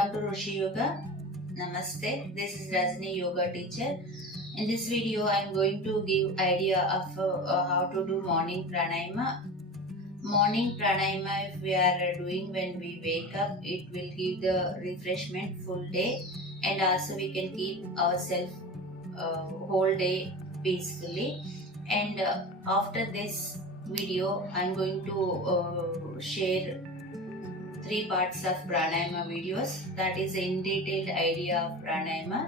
Welcome to Rushee Yoga. Namaste. This is Rajni, yoga teacher. In this video, I am going to give idea of how to do morning pranayama. Morning pranayama, if we are doing when we wake up, it will give the refreshment full day, and also we can keep ourselves whole day peacefully. And after this video, I am going to share 3 parts of pranayama videos, that is in detailed idea of pranayama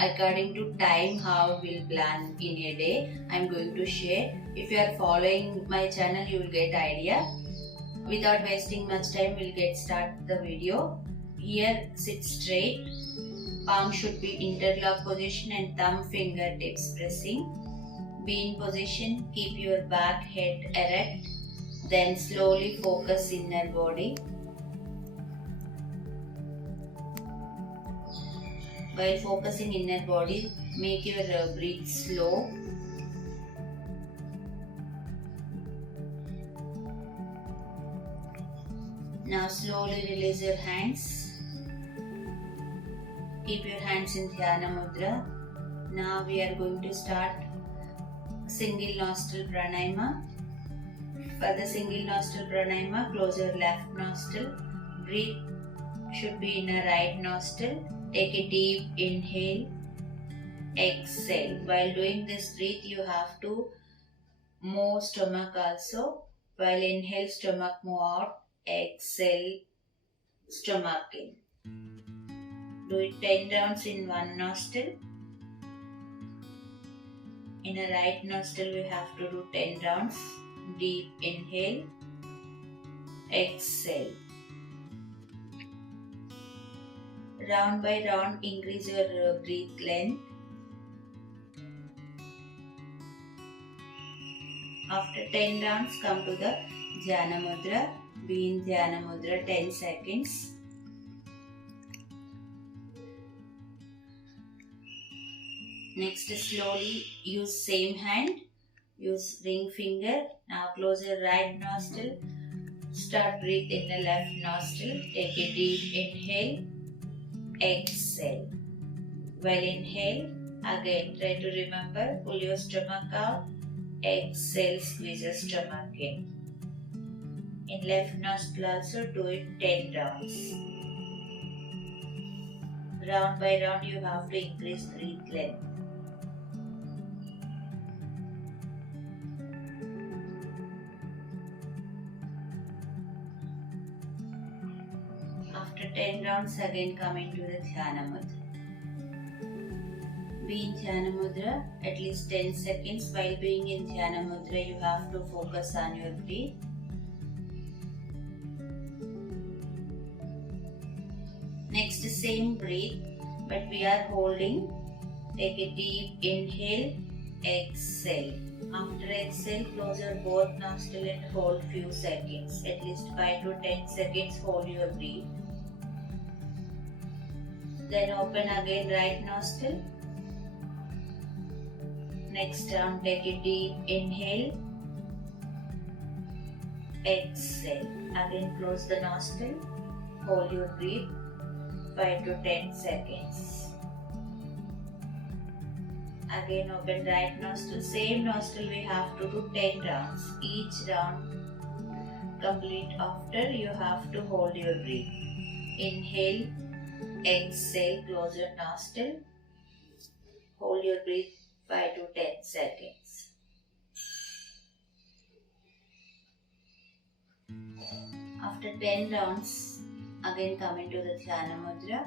according to time how we'll plan in a day. I'm going to share. If you are following my channel, you will get idea. Without wasting much time, we'll get start the video. Here, sit straight. Palm should be interlock position and thumb fingertips pressing. Be in position. Keep your back head erect. Then slowly focus inner body. While focusing inner body, make your breath slow. Now slowly release your hands. Keep your hands in Dhyana Mudra. Now we are going to start single nostril pranayama. For the single nostril pranayama, close your left nostril. Breathe should be in a right nostril. Take a deep inhale, exhale. While doing this breath, you have to move stomach also. While inhale, stomach move out, exhale, stomach in. Do it 10 rounds in one nostril. In a right nostril, we have to do 10 rounds. Deep inhale, exhale. Round by round, increase your breath length. After 10 rounds, come to the Dhyana Mudra. Be in Dhyana Mudra 10 seconds. Next, slowly use same hand. Use ring finger. Now close your right nostril. Start breathe in the left nostril. Take a deep inhale. Exhale. While inhale, again try to remember, pull your stomach out. Exhale, squeeze your stomach in. In left nostril also do it 10 rounds. Round by round you have to increase breath length. After 10 rounds, again come into the Dhyana Mudra. Be in Dhyana Mudra at least 10 seconds. While being in Dhyana Mudra, you have to focus on your breath. Next, same breath, but we are holding. Take a deep inhale, exhale. After exhale, close your both nostrils and hold few seconds. At least 5 to 10 seconds, hold your breath. Then open again right nostril. Next round, take a deep inhale, exhale. Again close the nostril, hold your breath 5 to 10 seconds. Again open right nostril, same nostril we have to do 10 rounds. Each round complete after you have to hold your breath. Inhale, exhale, close your nostril, hold your breath 5 to 10 seconds. After 10 rounds, again come into the Dhyana Mudra.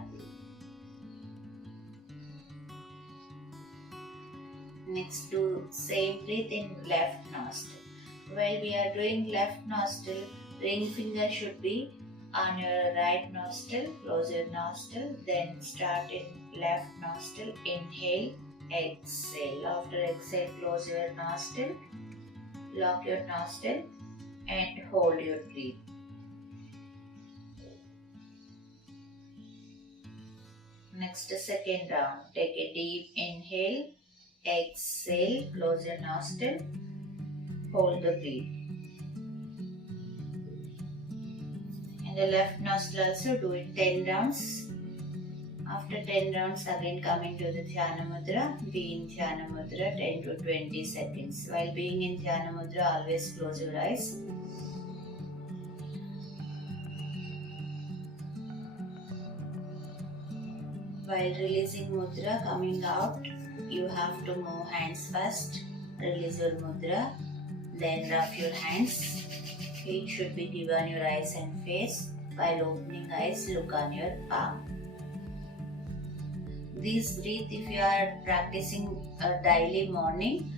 Next, do same breath in left nostril. While we are doing left nostril, ring finger should be on your right nostril. Close your nostril. Then start in left nostril. Inhale, exhale. After exhale, close your nostril. Lock your nostril and hold your breath. Next, second round. Take a deep inhale. Exhale, close your nostril, hold the breath. In the left nostril also do it 10 rounds. After 10 rounds, again come into the Dhyana Mudra. Be in Dhyana Mudra 10 to 20 seconds. While being in Dhyana Mudra, always close your eyes. While releasing Mudra, coming out, you have to move hands first. Release your Mudra, then rub your hands. Heat should be given on your eyes and face. While opening eyes, look on your palm. This breath, if you are practicing daily morning,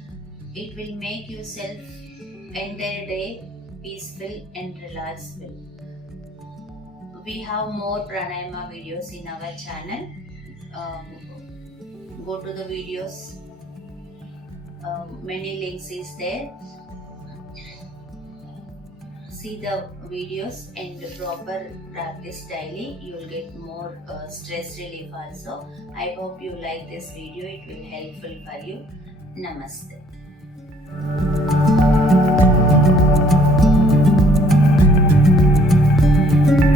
it will make yourself entire day peaceful and relaxful. We have more pranayama videos in our channel. Go to the videos. Many links is there. See the videos and proper practice daily. You will get more stress relief also. I hope you like this video. It will helpful for you. Namaste.